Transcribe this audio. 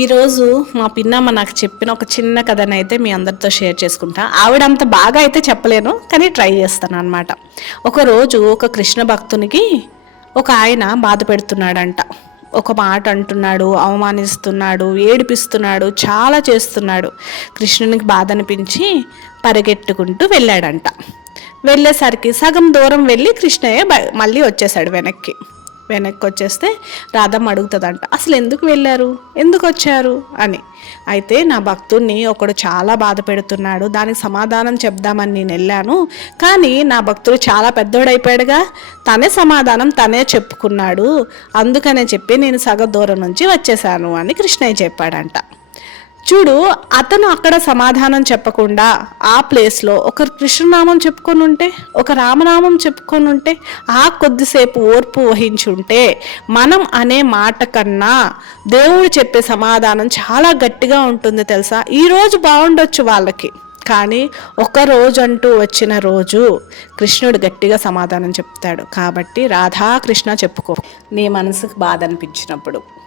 ఈరోజు మా పిన్నమ్మ నాకు చెప్పిన ఒక చిన్న కథనైతే మీ అందరితో షేర్ చేసుకుంటా. ఆవిడ అంత బాగా అయితే చెప్పలేను కానీ ట్రై చేస్తాను అనమాట ఒకరోజు ఒక కృష్ణ భక్తునికి ఒక ఆయన బాధ పెడుతున్నాడంట. ఒక మాట అంటున్నాడు అవమానిస్తున్నాడు ఏడిపిస్తున్నాడు చాలా చేస్తున్నాడు. కృష్ణునికి బాధ అనిపించి పరిగెట్టుకుంటూ వెళ్ళాడంట. వెళ్ళేసరికి సగం దూరం వెళ్ళి కృష్ణయ్య మళ్ళీ వచ్చేసాడు వెనక్కి. వెనక్కి వచ్చేస్తే రాధమ్మ అడుగుతుందంట అసలు ఎందుకు వెళ్ళారు? ఎందుకు వచ్చారు? అని. అయితే నా భక్తుడిని ఒకడు చాలా బాధ పెడుతున్నాడు దానికి సమాధానం చెప్దామని నేను వెళ్ళాను కానీ నా భక్తుడు చాలా పెద్దోడైపోయాడుగా. తనే సమాధానం తనే చెప్పుకున్నాడు అందుకనే చెప్పి నేను సగ దూరం నుంచి వచ్చేసాను అని కృష్ణయ్య చెప్పాడంట. చూడు అతను అక్కడ సమాధానం చెప్పకుండా ఆ ప్లేస్లో ఒక కృష్ణనామం చెప్పుకొని ఉంటే ఒక రామనామం చెప్పుకొని ఉంటే ఆ కొద్దిసేపు ఓర్పు వహించుంటే మనం అనే మాట కన్నా దేవుడు చెప్పే సమాధానం చాలా గట్టిగా ఉంటుంది తెలుసా? ఈరోజు బాగుండొచ్చు వాళ్ళకి. కానీ ఒక రోజు అంటూ వచ్చిన రోజు కృష్ణుడు గట్టిగా సమాధానం చెప్తాడు. కాబట్టి రాధాకృష్ణ చెప్పుకో. నీ మనసుకు బాధ అనిపించినప్పుడు.